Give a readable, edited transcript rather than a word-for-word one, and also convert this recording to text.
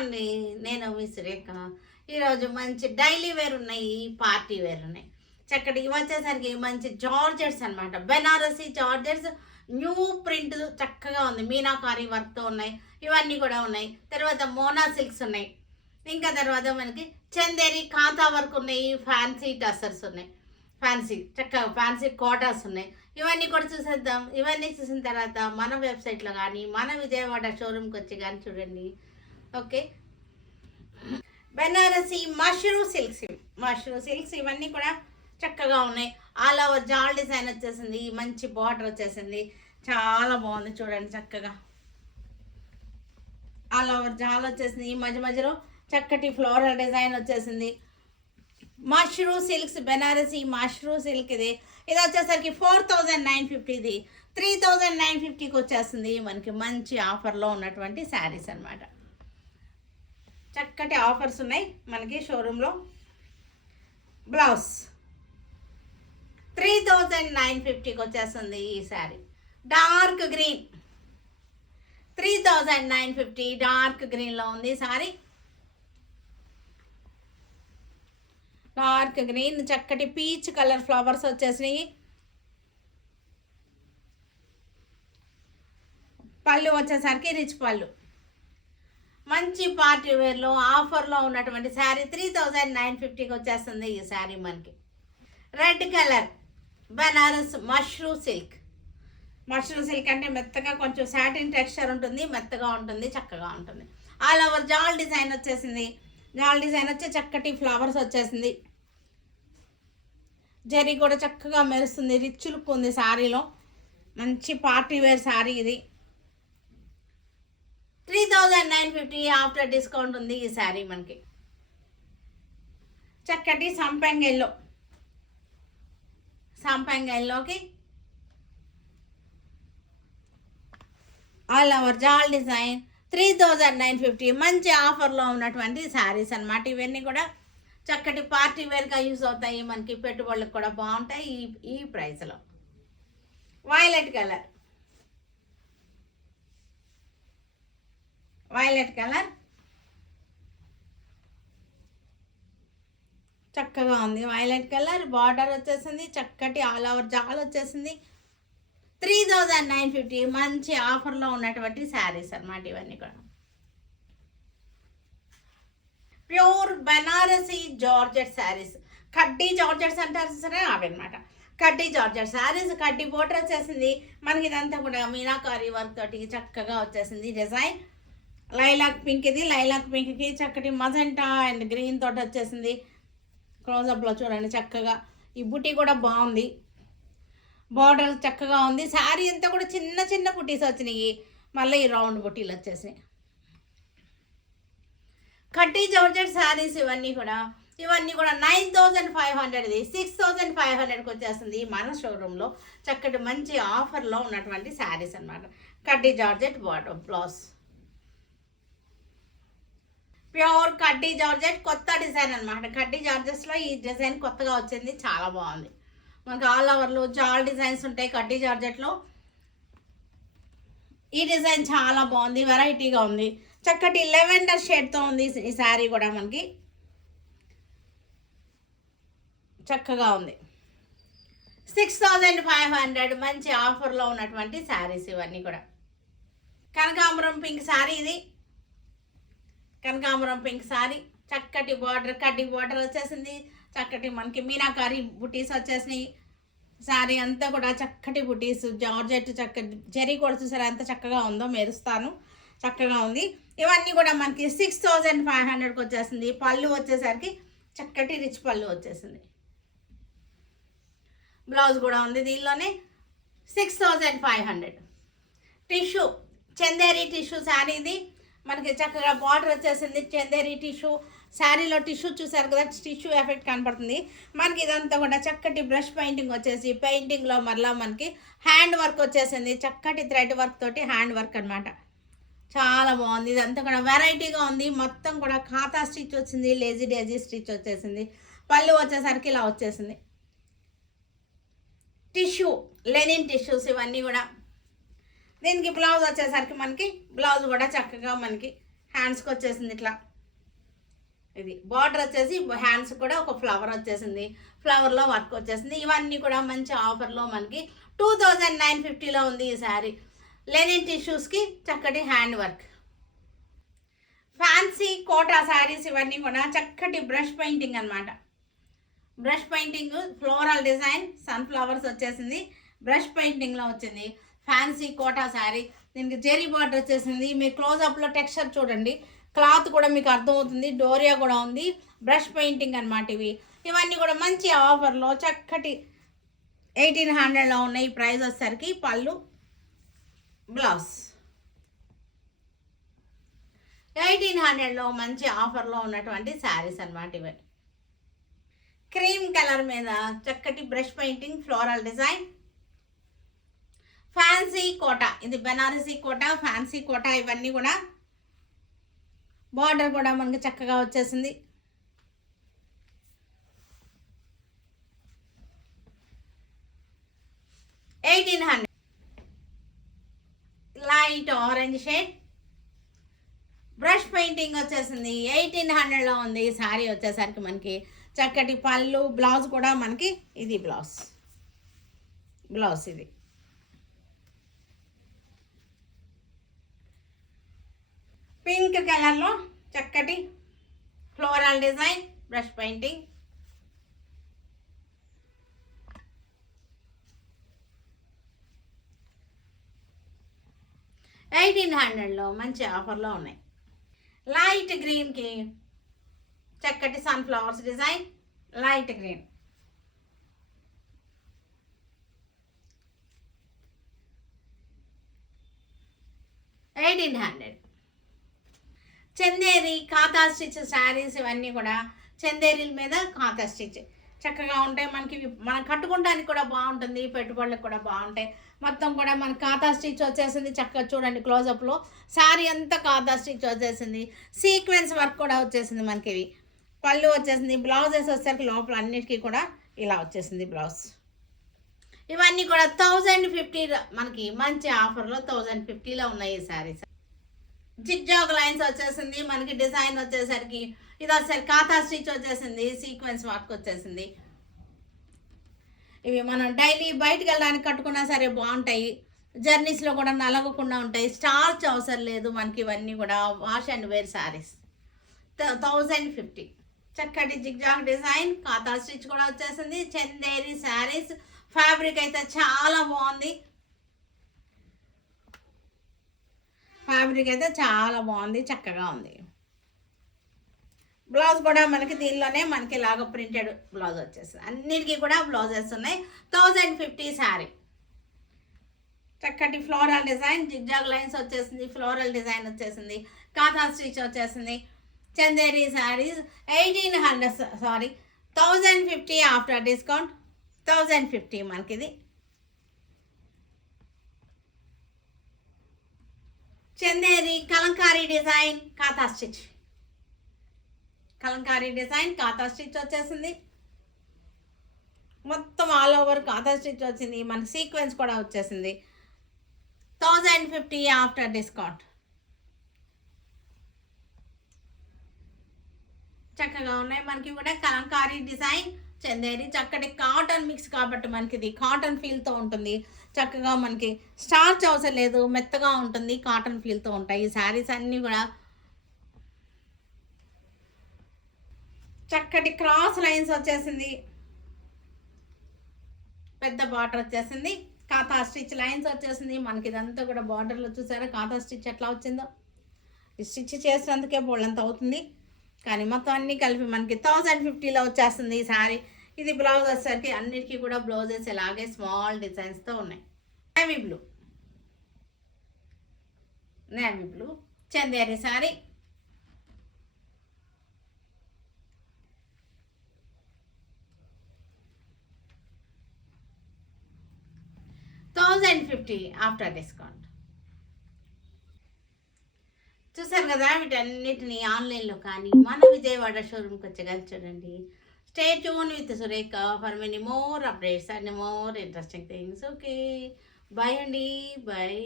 అండి. నేను మీ సురేఖ. ఈరోజు మంచి డైలీ వేర్ ఉన్నాయి, పార్టీ వేర్ ఉన్నాయి. చక్కటి ఇవి వచ్చేసరికి మంచి జార్జెట్స్ అనమాట. బెనారసీ జార్జెట్స్ న్యూ ప్రింట్ చక్కగా ఉంది. మీనాకారి వర్క్తో ఉన్నాయి. ఇవన్నీ కూడా ఉన్నాయి. తర్వాత మోనా సిల్క్స్ ఉన్నాయి. ఇంకా తర్వాత మనకి చందేరి కాంతా వర్క్ ఉన్నాయి. ఫ్యాన్సీ టసర్స్ ఉన్నాయి. ఫ్యాన్సీ చక్కగా ఫ్యాన్సీ కోటాస్ ఉన్నాయి. ఇవన్నీ కూడా చూసేద్దాం. ఇవన్నీ చూసిన తర్వాత మన వెబ్సైట్లో కానీ మన విజయవాడ షోరూమ్కి వచ్చి కానీ చూడండి. ఓకే, బెనారసీ మష్రూమ్ సిల్క్స్ ఇవన్నీ కూడా చక్కగా ఉన్నాయి. ఆల్ ఓవర్ జాల్ డిజైన్ వచ్చేసింది. మంచి బార్డర్ వచ్చేసింది. చాలా బాగుంది చూడండి. చక్కగా ఆల్ ఓవర్ జాల్ వచ్చేసింది. ఈ మధ్య మధ్యలో చక్కటి ఫ్లోరల్ డిజైన్ వచ్చేసింది. Mushroom silks Banarasi mushroom silk ఇది వచ్చేసరికి 4950. ఇది 3950కి వచ్చేస్తుంది. మనకి మంచి ఆఫర్లో ఉన్నటువంటి శారీస్ అనమాట. చక్కటి ఆఫర్స్ ఉన్నాయి మనకి షోరూంలో. బ్లౌజ్ 3950కి వచ్చేస్తుంది ఈ శారీ. డార్క్ గ్రీన్ 3950 డార్క్ గ్రీన్లో ఉంది శారీ. డార్క్ గ్రీన్ చక్కటి పీచ్ కలర్ ఫ్లవర్స్ వచ్చేసినాయి. పళ్ళు వచ్చేసరికి రిచ్ పళ్ళు. మంచి పార్టీ వేర్లో ఆఫర్లో ఉన్నటువంటి శారీ 3950కి వచ్చేస్తుంది ఈ శారీ మనకి. Red colour Banaras mushroom silk అంటే మెత్తగా కొంచెం సాటిన్ టెక్స్చర్ ఉంటుంది. మెత్తగా ఉంటుంది, చక్కగా ఉంటుంది. ఆల్ ఓవర్ జాల్ డిజైన్ వచ్చేసింది. జాల్ డిజైన్ వచ్చి చక్కటి ఫ్లవర్స్ వచ్చేసింది. జరీ కూడా చక్కగా మెరుస్తుంది. రిచ్ లుక్ ఉంది శారీలో. మంచి పార్టీ వేర్ శారీ ఇది. 3950 ఆఫ్టర్ డిస్కౌంట్ ఉంది ఈ శారీ మనకి. చక్కటి సంపంగ్ ఎల్లోకి ఆల్ ఓవర్ జాల్ డిజైన్ 3950 మంచి ఆఫర్లో ఉన్నటువంటి శారీస్ అన్నమాట. ఇవన్నీ కూడా చక్కటి పార్టీ వేర్గా యూజ్ అవుతాయి. మనకి పెట్టుబడులకు కూడా బాగుంటాయి ఈ ప్రైస్లో. వైలెట్ కలర్ చక్కగా ఉంది. వైలెట్ కలర్ బార్డర్ వచ్చేసింది. చక్కటి ఆల్ ఓవర్ జాల్ వచ్చేసింది. 3950 మంచి ఆఫర్లో ఉన్నటువంటి శారీస్ అన్నమాట ఇవన్నీ కూడా. ప్యూర్ బెనారసీ జార్జెట్ శారీస్, కడ్డీ జార్జెట్స్ అంటారు సరే అవి అనమాట. కడ్డీ జార్జెట్ శారీస్, కడ్డీ బోర్డర్ వచ్చేసింది మనకి. ఇదంతా కూడా మీనాకారి వర్క్ తోటి చక్కగా వచ్చేసింది డిజైన్. లైలాక్ పింక్ ఇది. లైలాక్ పింక్కి చక్కటి మజెంటా అండ్ గ్రీన్ తోటి వచ్చేసింది. క్లోజప్లో చూడండి చక్కగా. ఈ బుటీ కూడా బాగుంది. బార్డర్ చక్కగా ఉంది. శారీ అంతా కూడా చిన్న చిన్న బుటీస్ వచ్చినాయి. మళ్ళీ ఈ రౌండ్ బుటీలు వచ్చేసినాయి. కడ్డీ జార్జెట్ శారీస్ ఇవన్నీ కూడా 9500. ఇది 6500కి వచ్చేస్తుంది మన షోరూంలో. చక్కటి మంచి ఆఫర్లో ఉన్నటువంటి శారీస్ అనమాట. కడ్డీ జార్జెట్ బార్డర్ బ్లౌజ్. ప్యూర్ కడ్డీ జార్జెట్ కొత్త డిజైన్ అనమాట. కడ్డీ జార్జెట్స్లో ఈ డిజైన్ కొత్తగా వచ్చింది. చాలా బాగుంది. మనకు ఆల్ ఓవర్లో జాల్ డిజైన్స్ ఉంటాయి కడ్డీ జార్జెట్లో. ఈ డిజైన్ చాలా బాగుంది, వెరైటీగా ఉంది. చక్కటి లెవెండర్ షేడ్తో ఉంది ఈ శారీ కూడా మనకి. చక్కగా ఉంది. 6500 మంచి ఆఫర్లో ఉన్నటువంటి శారీస్ ఇవన్నీ కూడా. కనకాంబరం పింక్ శారీ ఇది. కనకాంబరం పింక్ శారీ చక్కటి బార్డర్, కడ్డీ బార్డర్ వచ్చేసింది. చక్కటి మనకి మీనాకారి బుటీస్ వచ్చేసినాయి. శారీ అంతా కూడా చక్కటి బుటీస్ జార్జెట్ చక్కటి జరీ కూడా చూసారా ఎంత చక్కగా ఉందో, మెరుస్తాను. చక్కగా ఉంది. ఇవన్నీ కూడా మనకి 6500కి వచ్చేసింది. పళ్ళు వచ్చేసరికి చక్కటి రిచ్ పళ్ళు వచ్చేసింది. బ్లౌజ్ కూడా ఉంది దీనిలోనే. 6500. టిష్యూ చందేరి టిష్యూ శారీ ఇది. మనకి చక్కగా బార్డర్ వచ్చేసింది. చందేరి టిష్యూ శారీలో టిష్యూ చూసారు కదా, టిష్యూ ఎఫెక్ట్ కనపడుతుంది మనకి. ఇదంతా కూడా చక్కటి బ్రష్ పెయింటింగ్ వచ్చేసి పెయింటింగ్లో మరలా మనకి హ్యాండ్ వర్క్ వచ్చేసింది. చక్కటి థ్రెడ్ వర్క్ తోటి హ్యాండ్ వర్క్ అనమాట. చాలా బాగుంది. ఇదంతా కూడా వెరైటీగా ఉంది. మొత్తం కూడా ఖాతా స్టిచ్ వచ్చింది. లేజీ డేజీ స్టిచ్ వచ్చేసింది. పళ్ళు వచ్చేసరికి ఇలా వచ్చేసింది. టిష్యూ లెనిన్ టిష్యూస్ ఇవన్నీ కూడా. దీనికి బ్లౌజ్ వచ్చేసరికి మనకి బ్లౌజ్ కూడా చక్కగా మనకి హ్యాండ్స్కి వచ్చేసింది ఇట్లా. ఇది బార్డర్ వచ్చేసి హ్యాండ్స్ కూడా ఒక ఫ్లవర్ వచ్చేసింది, ఫ్లవర్లో వర్క్ వచ్చేసింది. ఇవన్నీ కూడా మంచి ఆఫర్లో మనకి 2950లో ఉంది ఈ శారీ. లెనిన్ టిష్యూస్కి చక్కటి hand work, fancy Kota saris ఇవన్నీ కూడా చక్కటి బ్రష్ పెయింటింగ్ అనమాట. Brush painting floral design sunflowers వచ్చేసింది, బ్రష్ పెయింటింగ్లో వచ్చింది. ఫ్యాన్సీ కోటా శారీ, దీనికి జెరీ బార్డర్ వచ్చేసింది. మీరు క్లోజప్లో టెక్స్చర్ చూడండి, క్లాత్ కూడా మీకు అర్థమవుతుంది, డోరియా కూడా ఉంది, బ్రష్ పెయింటింగ్ అనమాట. ఇవన్నీ కూడా మంచి ఆఫర్లో చక్కటి 1800లో ఉన్నాయి. ప్రైస్ వచ్చేసరికి పళ్ళు బ్లౌజ్ 1800లో మంచి ఆఫర్లో ఉన్నటువంటి శారీస్ అనమాట ఇవి. క్రీమ్ కలర్ మీద చక్కటి brush painting floral design, fancy Kota, ఇది బెనారసీ కోటా, ఫ్యాన్సీ కోటా. ఇవన్నీ కూడా బార్డర్ కూడా మనకి చక్కగా వచ్చేసింది. $1800 light orange shade brush painting వచ్చేసింది. 1800లో ఉంది. ఈ శారీ వచ్చేసరికి మనకి చక్కటి పళ్ళు, బ్లౌజ్ కూడా మనకి ఇది బ్లౌజ్ ఇది పింక్ కలర్లో చక్కటి ఫ్లోరల్ డిజైన్ బ్రష్ పెయింటింగ్. $1800లో మంచి ఆఫర్లో ఉన్నాయి. లైట్ గ్రీన్కి చక్కటి sunflowers design, light green. $1800 Chanderi ఖాతా స్టిచ్ శారీస్ ఇవన్నీ కూడా చందేరీల మీద ఖాతా స్టిచ్ చక్కగా ఉంటాయి. మనకి మనం కట్టుకోవడానికి కూడా బాగుంటుంది, పెట్టుబడులకు కూడా బాగుంటాయి. మొత్తం కూడా మన ఖాతా స్టిచ్ వచ్చేసింది. చక్కగా చూడండి క్లోజప్లో శారీ అంతా ఖాతా స్టిచ్ వచ్చేసింది. సీక్వెన్స్ వర్క్ కూడా వచ్చేసింది మనకి. ఇవి పళ్ళు వచ్చేసింది. బ్లౌజెస్ వచ్చేసరికి లోపల అన్నిటికీ కూడా ఇలా వచ్చేసింది బ్లౌజ్. ఇవన్నీ కూడా 1050 మనకి మంచి ఆఫర్లో 1050లో ఉన్నాయి ఈ శారీస్. జిగ్జాగ్ లైన్స్ వచ్చేసింది మనకి. డిజైన్ వచ్చేసరికి ఇది వచ్చేసరికి ఖాతా స్టిచ్ వచ్చేసింది, సీక్వెన్స్ వర్క్ వచ్చేసింది. ఇవి మనం డైలీ బయటకు వెళ్ళడానికి కట్టుకున్నా సరే బాగుంటాయి. జర్నీస్లో కూడా నలగకుండా ఉంటాయి, స్టార్చ్ అవసరం లేదు మనకి. ఇవన్నీ కూడా వాష్ అండ్ వేర్ శారీస్. 1050 చక్కటి జిగ్జాగ్ డిజైన్, ఖాతా స్టిచ్ కూడా వచ్చేసింది. చందేరి శారీస్. ఫ్యాబ్రిక్ అయితే చాలా బాగుంది, ఫ్యాబ్రిక్ అయితే చాలా బాగుంది, చక్కగా ఉంది. బ్లౌజ్ కూడా మనకి దీనిలోనే మనకి ఇలాగ ప్రింటెడ్ బ్లౌజ్ వచ్చేస్తుంది. అన్నిటికీ కూడా బ్లౌజెస్ ఉన్నాయి. 1050 శారీ. చక్కటి ఫ్లోరల్ డిజైన్, జిగ్జాగ్ లైన్స్ వచ్చేసింది, ఫ్లోరల్ డిజైన్ వచ్చేసింది, ఖాతా స్టిచ్ వచ్చేసింది. చందేరి శారీస్ 1050 ఆఫ్టర్ డిస్కౌంట్ 1050 మనకి. ఇది చందేరి కలంకారీ డిజైన్ ఖాతా స్టిచ్, కలంకారీ డిజైన్ ఖాతా స్టిచ్ వచ్చేసింది. మొత్తం ఆల్ ఓవర్ ఖాతా స్టిచ్ వచ్చింది. మనకి సీక్వెన్స్ కూడా వచ్చేసింది. 1050 ఆఫ్టర్ డిస్కౌంట్. చక్కగా ఉన్నాయి మనకి కూడా కలంకారీ డిజైన్ చందేరి. చక్కటి కాటన్ మిక్స్ కాబట్టి మనకి ఇది కాటన్ ఫీల్తో ఉంటుంది. చక్కగా మనకి స్టార్చ్ అవసరం లేదు, మెత్తగా ఉంటుంది, కాటన్ ఫీల్తో ఉంటాయి ఈ శారీస్ అన్నీ కూడా. చక్కటి క్రాస్ లైన్స్ వచ్చేసింది, పెద్ద బార్డర్ వచ్చేసింది, ఖాతా స్టిచ్ లైన్స్ వచ్చేసింది మనకి. ఇదంతా కూడా బార్డర్లో చూసారా ఖాతా స్టిచ్ ఎట్లా వచ్చిందో. ఈ స్టిచ్ చేసినందుకే బోళ్ళంత అవుతుంది, కానీ మొత్తం అన్నీ కలిపి మనకి 1050లో వచ్చేస్తుంది ఈ శారీ. ఇది బ్లౌజ్ వచ్చేసరికి అన్నిటికీ కూడా బ్లౌజెస్ ఇలాగే స్మాల్ డిజైన్స్తో ఉన్నాయి. Navy blue Chanderi sari. $1050 after discount. చూసారు కదా వీటన్నిటిని ఆన్లైన్లో కానీ మన విజయవాడ షోరూమ్కి వచ్చేగాని చూడండి. Stay tuned with Surekha for many more updates and more interesting things. Okay, bye అండి, బాయ్.